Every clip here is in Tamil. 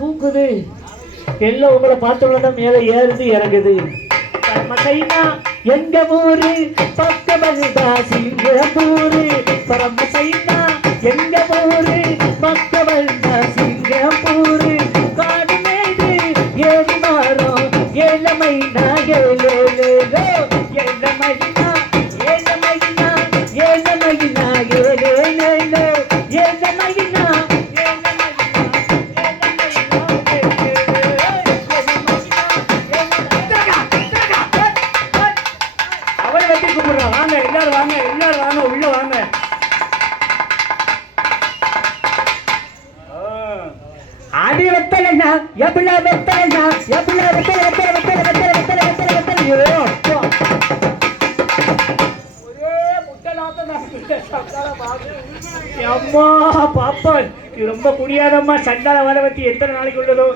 தூக்குது எல்லாம் உங்களை பார்த்தவங்க மேல ஏறுது இறங்குது. எங்க ஊரு பக்கமல்தா சிங்கப்பூரு பரமசைனா எங்க ஊரு பக்கமல்தா சிங்கப்பூரு காடு மேடு ஏறி மாறும் ஏழமைனா ஏழேலோ ஏழமைனா ஏழமைனா ஏழமைனா ஏழேலோ ஏழமைனா பாப்பா ரொம்ப குடியாதம்மா சண்டால வர பத்தி எத்தனை நாளைக்கு உள்ளதோ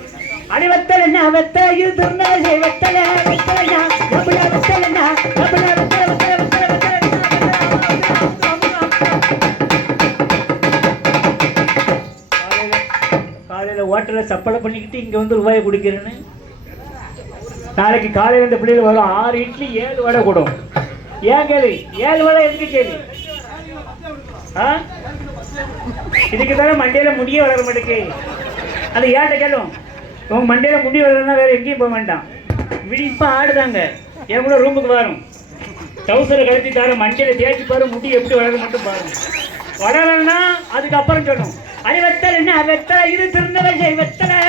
அடிவத்தல் என்ன வெத்த இது திருநாளே வெத்தல வெத்தலையா எப்படா வெத்தல் என்ன எப்படா வெத்தல வெத்தல காலையில ஹோட்டல்ல சப்பளை பண்ணிக்கிட்டு இங்க வந்து ரூபாயை குடிக்கிறேன்னு நாளைக்கு காலையில இந்த பிள்ளைகள் வரும் 6 இட்லி 7 வடை கூடும். ஏன் கேளு 7 வடை எதுக்கு கேளு? இதுக்கு தானே மண்டையில முடிய வளர மாட்டேக்கு. அது ஏன்ட்ட கேளும் உங்க மண்டையில முடி வளரனா வேற எங்கேயும் போக வேண்டாம். விடிப்பா ஆடுதாங்க என் கூட ரூமுக்கு வரும் டவுசரை கழட்டி தர மண்டையில தேய்ச்சி பாரு முடி எப்படி வளர மட்டும் பாருங்க. வளரலன்னா அதுக்கப்புறம் சொல்லணும் அது வெத்தலை என்ன வெத்தலை இது திருநெல்வேலி வெத்தலை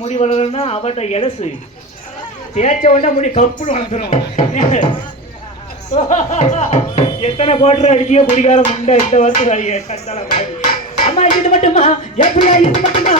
முடி வளரனா அவட்ட எலசு தேய்ச்ச உடனே முடி கப்புன்னு வளர்ந்துடும். எத்தனை போட்டு அடிக்கியோ குடிக்கார முண்டை இந்த வருஷம் அம்மா இது மட்டுமா எப்படியா இது மட்டுமா